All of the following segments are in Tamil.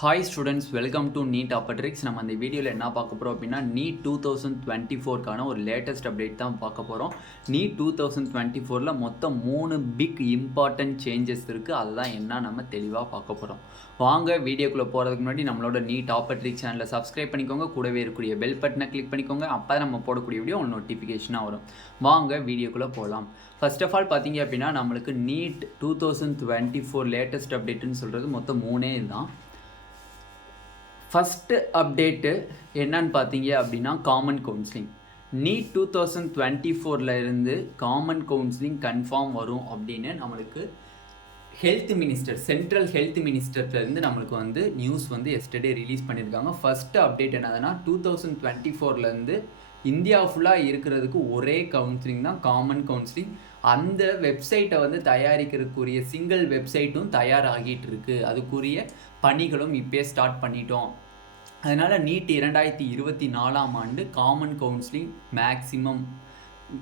Hi students, welcome to Neet Tricks. நம்ம இந்த வீடியோவில் என்ன பார்க்க போகிறோம் அப்படின்னா Neet 2024 ஒரு லேட்டஸ்ட் அப்டேட் தான் பார்க்க போகிறோம். Neet 2024 மொத்தம் 3 பிக் இம்பார்ட்டன்ட் சேஞ்சஸ் இருக்குது. அதுதான் என்ன நம்ம தெளிவாக பார்க்க போகிறோம். வாங்க வீடியோக்குள்ளே போகிறதுக்கு முன்னாடி நம்மளோட Neet Tricks சேனலை சப்ஸ்கிரைப் பண்ணிக்கோங்க. கூடவே இருக்கக்கூடிய பெல் பட்டனை கிளிக் பண்ணிக்கோங்க. அப்போ நம்ம போடக்கூடிய வீடியோ உங்களுக்கு நோட்டிஃபிகேஷனாக வரும். வாங்க வீடியோக்குள்ளே போகலாம். ஃபர்ஸ்ட் ஆஃப் ஆல் பார்த்தீங்க அப்படின்னா நம்மளுக்கு Neet 2024 லேட்டஸ்ட் அப்டேட்டுன்னு சொல்கிறது மொத்தம் 3 இதுதான். ஃபஸ்ட்டு அப்டேட்டு என்னன்னு பார்த்தீங்க அப்படின்னா காமன் கவுன்சிலிங். நீட் 2024 இருந்து காமன் கவுன்சிலிங் கன்ஃபார்ம் வரும் அப்படின்னு நம்மளுக்கு ஹெல்த் மினிஸ்டர், சென்ட்ரல் ஹெல்த் மினிஸ்டர்லேருந்து நம்மளுக்கு வந்து நியூஸ் வந்து எஸ்டர்டே ரிலீஸ் பண்ணியிருக்காங்க. ஃபஸ்ட்டு அப்டேட் என்னதுன்னா 2024 இந்தியா ஃபுல்லாக இருக்கிறதுக்கு ஒரே கவுன்சிலிங் தான் காமன் கவுன்சிலிங். அந்த வெப்சைட்டை வந்து தயாரிக்கிறதுக்குரிய சிங்கிள் வெப்சைட்டும் தயாராகிட்டு இருக்குது. அதுக்குரிய பணிகளும் இப்போயே ஸ்டார்ட் பண்ணிட்டோம். அதனால் நீட் 2024 காமன் கவுன்சிலிங் மேக்ஸிமம்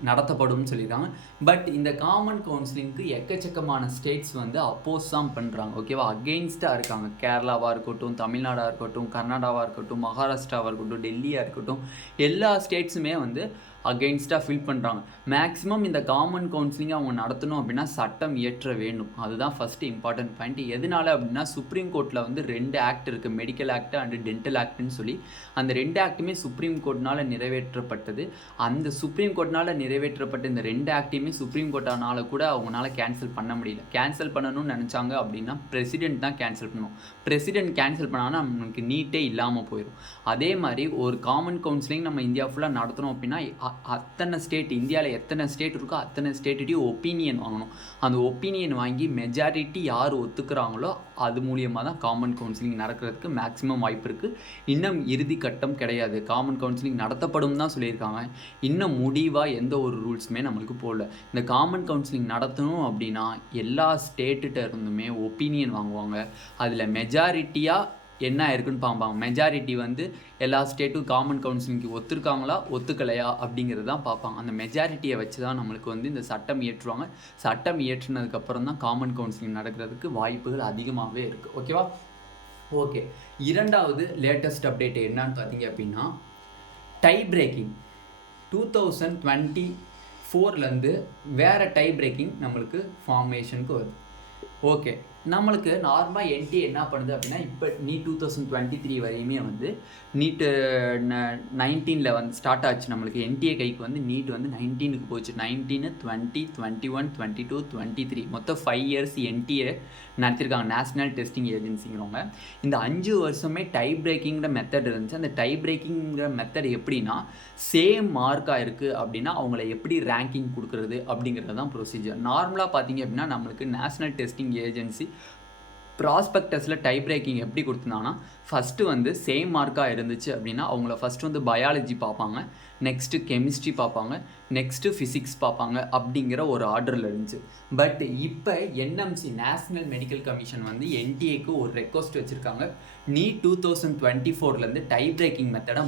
நடத்தப்படும் சொல்லியிருக்காங்க. பட் இந்த காமன் கவுன்சிலிங்க்கு எக்கச்சக்கமான ஸ்டேட்ஸ் வந்து அப்போஸ் தான் பண்ணுறாங்க. ஓகேவா, அகெயின்ஸ்டாக இருக்காங்க. கேரளாவாக இருக்கட்டும், தமிழ்நாடாக இருக்கட்டும், கர்நாடகாவாக இருக்கட்டும், மகாராஷ்டிராவாக இருக்கட்டும், டெல்லியாக இருக்கட்டும், எல்லா ஸ்டேட்ஸுமே வந்து அகெயின்ஸ்டாக ஃபீல் பண்ணுறாங்க. மேக்ஸிமம் இந்த காமன் கவுன்சிலிங்கை அவங்க நடத்தணும் அப்படின்னா சட்டம் இயற்ற வேண்டும். அதுதான் ஃபஸ்ட்டு இம்பார்ட்டன்ட் பாயிண்ட். எதனால அப்படின்னா சுப்ரீம் கோர்ட்டில் வந்து 2 ஆக்ட் இருக்குது, மெடிக்கல் ஆக்ட் அண்ட் டென்டல் ஆக்ட்னு சொல்லி. அந்த 2 ஆக்ட்டுமே சுப்ரீம் கோர்ட்னால் நிறைவேற்றப்பட்டது. அந்த சுப்ரீம் கோர்ட்னால் நிறைவேற்றப்பட்ட இந்த 2 ஆக்டையுமே சுப்ரீம் கோர்ட்டானால் கூட அவங்களால கேன்சல் பண்ண முடியல. கேன்சல் பண்ணணும்னு நினச்சாங்க அப்படின்னா பிரசிடென்ட் தான் கேன்சல் பண்ணணும். பிரசிடென்ட் கேன்சல் பண்ணாங்கன்னா நமக்கு நீட்டே இல்லாமல் போயிடும். அதே மாதிரி ஒரு காமன் கவுன்சிலிங் நம்ம இந்தியா ஃபுல்லாக நடத்தணும் அப்படின்னா அத்தனை ஸ்டேட், இந்தியாவில் எத்தனை ஸ்டேட் இருக்கோ அத்தனை ஸ்டேட்டையும் ஒப்பீனியன் வாங்கணும். அந்த ஒப்பீனியன் வாங்கி மெஜாரிட்டி யார் ஒத்துக்கிறாங்களோ அது மூலியமாக தான் காமன் கவுன்சிலிங் நடக்கிறதுக்கு மேக்ஸிமம் வாய்ப்பு இருக்குது. இன்னும் இறுதி கட்டம் கிடையாது. காமன் கவுன்சிலிங் நடத்தப்படும் தான் சொல்லியிருக்காங்க. இன்னும் முடிவாக எந்த ஒரு ரூல்ஸுமே நம்மளுக்கு போடல. இந்த காமன் கவுன்சிலிங் நடத்தணும் அப்படின்னா எல்லா ஸ்டேட்டுகிட்ட இருந்துமே ஒப்பீனியன் வாங்குவாங்க. அதில் மெஜாரிட்டியாக என்ன இருக்குன்னு பார்ப்பாங்க. மெஜாரிட்டி வந்து எல்லா ஸ்டேட்டும் காமன் கவுன்சிலிங்க்கு ஒத்துருக்காங்களா ஒத்துக்கலையா அப்படிங்கிறது தான் பார்ப்பாங்க. அந்த மெஜாரிட்டியை வச்சு தான் நம்மளுக்கு வந்து இந்த சட்டம் இயற்றுவாங்க. சட்டம் இயற்றினதுக்கப்புறம் தான் காமன் கவுன்சிலிங் நடக்கிறதுக்கு வாய்ப்புகள் அதிகமாகவே இருக்குது. ஓகேவா, ஓகே. இரண்டாவது லேட்டஸ்ட் அப்டேட் என்னன்னு பார்த்தீங்க அப்படின்னா டை பிரேக்கிங் 2024 வேறு டை பிரேக்கிங் நம்மளுக்கு ஃபார்மேஷனுக்கு வருது. ஓகே, நம்மளுக்கு நார்மலாக என்டிஏ என்ன பண்ணுது அப்படின்னா இப்போ நீட் 2023 வரையுமே வந்து நீட்டு 19 வந்து ஸ்டார்ட் ஆச்சு. நம்மளுக்கு என்டிஏ கைக்கு வந்து நீட் வந்து 19க்கு போச்சு. 19, 20, 21, 22, 23 மொத்தம் 5 இயர்ஸ் என்டிஏ நடத்திருக்காங்க. நேஷ்னல் டெஸ்டிங் ஏஜென்சிங்கிறவங்க. இந்த 5 வருஷமே டை பிரேக்கிங்கிற மெத்தட் இருந்துச்சு. அந்த டை பிரேக்கிங்கிற மெத்தட் எப்படின்னா சேம் மார்க்காக இருக்குது அப்படின்னா அவங்கள எப்படி ரேங்கிங் கொடுக்குறது அப்படிங்கிறது தான் ப்ரொசீஜர். நார்மலாக பார்த்தீங்க அப்படின்னா நம்மளுக்கு நேஷ்னல் டெஸ்டிங் ஏஜென்சி ப்ராஸ்பெக்டஸில் டை பிரேக்கிங் எப்படி கொடுத்துருந்தாங்கன்னா ஃபஸ்ட்டு வந்து சேம் மார்க்காக இருந்துச்சு அப்படின்னா அவங்கள ஃபஸ்ட்டு வந்து பயாலஜி பார்ப்பாங்க, நெக்ஸ்ட்டு கெமிஸ்ட்ரி பார்ப்பாங்க, நெக்ஸ்ட்டு ஃபிசிக்ஸ் பார்ப்பாங்க அப்படிங்கிற ஒரு ஆர்டரில் இருந்துச்சு. பட் இப்போ என்எம்சி நேஷ்னல் மெடிக்கல் கமிஷன் வந்து என்டிஏக்கு ஒரு ரெக்வஸ்ட் வச்சுருக்காங்க. நீட் 2024 டை பிரேக்கிங் மெத்தடை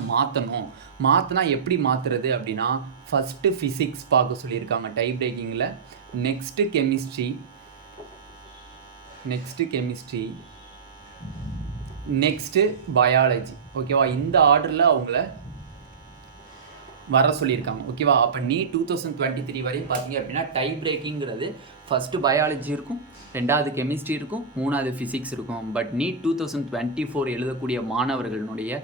மாற்றினா எப்படி மாற்றுறது அப்படின்னா ஃபஸ்ட்டு ஃபிசிக்ஸ் பார்க்க சொல்லியிருக்காங்க டை பிரேக்கிங்கில், நெக்ஸ்ட்டு கெமிஸ்ட்ரி, நெக்ஸ்ட்டு பயாலஜி. ஓகேவா, இந்த ஆர்டரில் அவங்கள வர சொல்லியிருக்காங்க. ஓகேவா, அப்போ நீட் 2023 வரையும் பார்த்தீங்க அப்படின்னா டை பிரேக்கிங்கிறது ஃபஸ்ட்டு பயாலஜி இருக்கும், 2வது கெமிஸ்ட்ரி இருக்கும், 3வது ஃபிசிக்ஸ் இருக்கும். பட் நீட் 2024 எழுதக்கூடிய மாணவர்களுடைய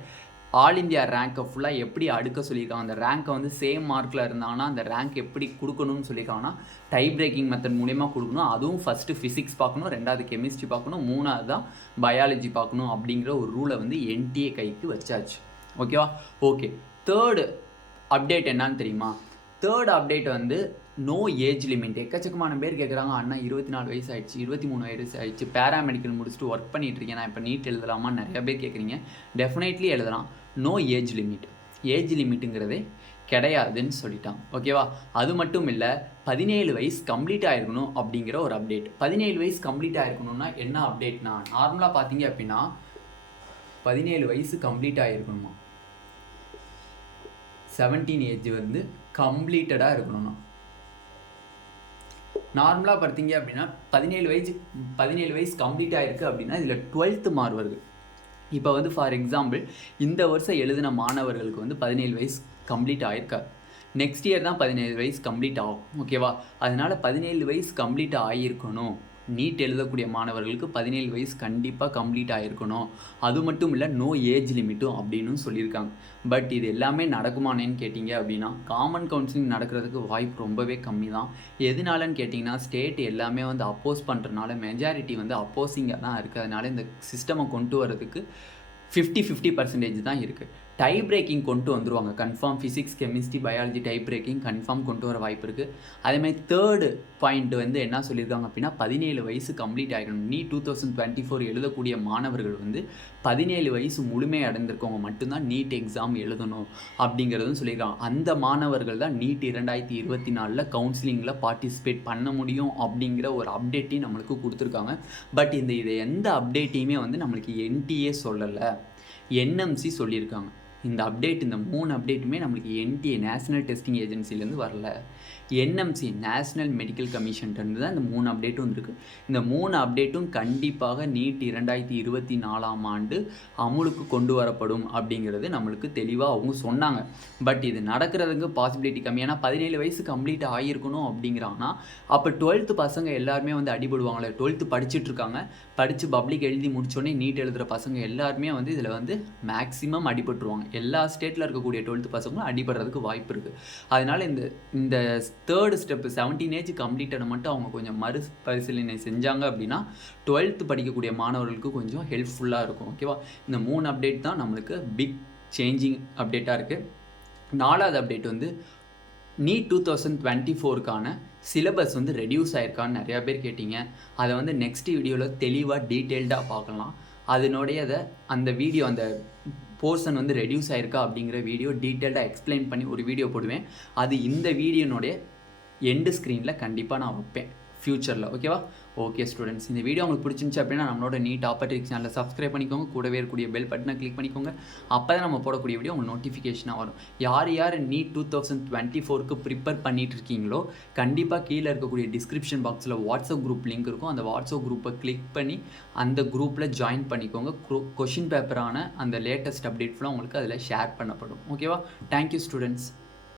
ஆல் இந்தியா ரேங்கை ஃபுல்லாக எப்படி அடுக்க சொல்லியிருக்காங்க. அந்த ரேங்கை வந்து சேம் மார்க்கில் இருந்தாங்கன்னா அந்த ரேங்க் எப்படி கொடுக்கணும்னு சொல்லியிருக்காங்கன்னா டை பிரேக்கிங் மெத்தட் மூலிமா கொடுக்கணும். அதுவும் ஃபஸ்ட்டு ஃபிசிக்ஸ் பார்க்கணும், 2வது கெமிஸ்ட்ரி பார்க்கணும், 3வது தான் பயாலஜி பார்க்கணும் அப்படிங்கிற ஒரு ரூலை வந்து என்டிஏ கைக்கு வச்சாச்சு. ஓகேவா, ஓகே. தேர்டு அப்டேட் என்னன்னு தெரியுமா? தேர்ட் அப்டேட் வந்து நோ ஏஜ் லிமிட். எக்கச்சக்கமான பேர் கேட்குறாங்க, அண்ணா 24 வயசு ஆயிடுச்சு, 23 வயசு ஆயிடுச்சு, பேராமெடிக்கல் முடிச்சுட்டு ஒர்க் பண்ணிகிட்டு இருக்கேன், நான் இப்போ நீட் எழுதலாமா நிறையா பேர் கேட்குறீங்க. டெஃபினெட்லி எழுதலாம். No age limit. ஏஜ் லிமிட்டுங்கிறதே கிடையாதுன்னு சொல்லிட்டாங்க. ஓகேவா, அது மட்டும் இல்லை 17 வயசு கம்ப்ளீட் ஆகிருக்கணும் அப்படிங்கிற ஒரு அப்டேட். 17 வயசு கம்ப்ளீட் ஆகிருக்கணும்னா என்ன அப்டேட்னா நார்மலாக பார்த்தீங்க அப்படின்னா 17 வயசு கம்ப்ளீட் ஆகிருக்கணுமா, 17 ஏஜ் வந்து கம்ப்ளீட்டடாக இருக்கணும்னா. நார்மலாக பார்த்தீங்க அப்படின்னா 17 வயசு கம்ப்ளீட் ஆகிருக்கு அப்படின்னா இதில் 12th மார்க் வருது. இப்போ வந்து ஃபார் எக்ஸாம்பிள் இந்த வருஷம் எழுதின மாணவர்களுக்கு வந்து 17 வயசு கம்ப்ளீட் ஆகிருக்காது. நெக்ஸ்ட் இயர் தான் 17 வயசு கம்ப்ளீட் ஆகும். ஓகேவா? அதனால் 17 வயசு கம்ப்ளீட் ஆகியிருக்கணும். நீட் எழுதக்கூடிய மாணவர்களுக்கு 17 வயசு கண்டிப்பாக கம்ப்ளீட் ஆகிருக்கணும். அது மட்டும் இல்லை, நோ ஏஜ் லிமிட்டும் அப்படின்னு சொல்லியிருக்காங்க. பட் இது எல்லாமே நடக்குமானேன்னு கேட்டிங்க அப்படின்னா காமன் கவுன்சிலிங் நடக்கிறதுக்கு வாய்ப்பு ரொம்பவே கம்மி தான். எதனாலன்னு கேட்டிங்கன்னா ஸ்டேட் எல்லாமே வந்து அப்போஸ் பண்ணுறதுனால மெஜாரிட்டி வந்து அப்போசிங்காக தான் இருக்குது. அதனால் இந்த சிஸ்டமை கொண்டு வரதுக்கு 50-50% தான் இருக்குது. டை பிரேக்கிங் கொண்டு வந்துருவாங்க confirm. Physics, chemistry, biology tie breaking confirm கொண்டு வர வாய்ப்பு இருக்குது. அதேமாதிரி தேர்டு பாயிண்ட் வந்து என்ன சொல்லியிருக்காங்க அப்படின்னா 17 வயசு கம்ப்ளீட் ஆகிடணும். நீட் 2024 எழுதக்கூடிய மாணவர்கள் வந்து 17 வயசு முழுமையை அடைந்திருக்கவங்க மட்டும்தான் நீட் எக்ஸாம் எழுதணும் அப்படிங்கிறதும் சொல்லியிருக்காங்க. அந்த மாணவர்கள் தான் நீட் 2024 கவுன்சிலிங்கில் பார்ட்டிசிபேட் பண்ண முடியும் அப்படிங்கிற ஒரு அப்டேட்டையும் நம்மளுக்கு கொடுத்துருக்காங்க. பட் இதை எந்த அப்டேட்டையுமே வந்து நம்மளுக்கு என்டிஏ சொல்லலை, என்எம்சி சொல்லியிருக்காங்க. இந்த அப்டேட், இந்த 3 அப்டேட்டுமே நம்மளுக்கு என்டிஏ நேஷனல் டெஸ்டிங் ஏஜென்சிலேருந்து வரல. என்எம்சி நேஷ்னல் மெடிக்கல் கமிஷன்லேருந்து தான் இந்த 3 அப்டேட்டும் வந்திருக்கு. இந்த 3 அப்டேட்டும் கண்டிப்பாக நீட் 2024 அமுலுக்கு கொண்டு வரப்படும் அப்படிங்கிறது நம்மளுக்கு தெளிவாக அவங்க சொன்னாங்க. பட் இது நடக்கிறதுக்கு பாசிபிலிட்டி கம்மி. ஏன்னா 17 வயசு கம்ப்ளீட் ஆகியிருக்கணும் அப்படிங்கிறாங்கன்னா அப்போ 12th பசங்க எல்லாருமே வந்து அடிபடுவாங்களே. 12th படிச்சுட்ருக்காங்க, படித்து பப்ளிக் எழுதி முடிச்சோடனே நீட் எழுதுகிற பசங்க எல்லாருமே வந்து இதில் வந்து மேக்ஸிமம் அடிபட்டுருவாங்க. எல்லா ஸ்டேட்டில் இருக்கக்கூடிய 12th பசங்களும் அடிபடுறதுக்கு வாய்ப்பு இருக்குது. அதனால் இந்த தேர்டு ஸ்டெப்பு 17 ஏஜ் கம்ப்ளீட்டட் மட்டும் அவங்க கொஞ்சம் மறுபரிசீலனை செஞ்சாங்க அப்படின்னா 12th படிக்கக்கூடிய மாணவர்களுக்கு கொஞ்சம் ஹெல்ப்ஃபுல்லாக இருக்கும். ஓகேவா? இந்த 3 அப்டேட் தான் நம்மளுக்கு பிக் சேஞ்சிங் அப்டேட்டாக இருக்குது. 4வது அப்டேட் வந்து நீட் 2024க்கான சிலபஸ் வந்து ரெடியூஸ் ஆகிருக்கான்னு நிறையா பேர் கேட்டிங்க. அதை வந்து நெக்ஸ்ட் வீடியோவில் தெளிவாக டீட்டெயில்டாக பார்க்கலாம். அந்த வீடியோ, அந்த போர்ஷன் வந்து ரெடியூஸ் ஆகிருக்கா அப்படிங்கிற வீடியோ டீட்டெயில்டாக எக்ஸ்பிளைன் பண்ணி ஒரு வீடியோ போடுவேன். அது இந்த வீடியோனுடைய எண்டு ஸ்க்ரீனில் கண்டிப்பாக நான் வைப்பேன் ஃப்யூச்சரில். ஓகேவா? ஓகே ஸ்டூடெண்ட்ஸ், இந்த வீடியோ உங்களுக்கு பிடிச்சிருந்துச்சு அப்படின்னா நம்மளோட நீட் ஆப்பர்டிக் சேனலில் சப்ஸ்கிரைப் பண்ணிக்கோங்க. கூடவே இருக்கக்கூடிய பெல் பட்டனை கிளிக் பண்ணிக்கோங்க. அப்போ தான் நம்ம போடக்கூடிய வீடியோ உங்களுக்கு நோட்டிஃபிகேஷனாக வரும். யார் நீட் 2024க்கு ப்ரிப்பேர் பண்ணிட்டு இருக்கீங்களோ கண்டிப்பாக கீழே இருக்கக்கூடிய டிஸ்கிரிப்ஷன் பாக்ஸில் வாட்ஸ்அப் குரூப் லிங்க் இருக்கும். அந்த வாட்ஸ்அப் குரூப்பை கிளிக் பண்ணி அந்த குரூப்பில் ஜாயின் பண்ணிக்கோங்க. கொஷின் பேப்பரான அந்த லேட்டஸ்ட் அப்டேட் ஃபுல்லாக உங்களுக்கு அதில் ஷேர் பண்ணப்படும். ஓகேவா? Thank you students.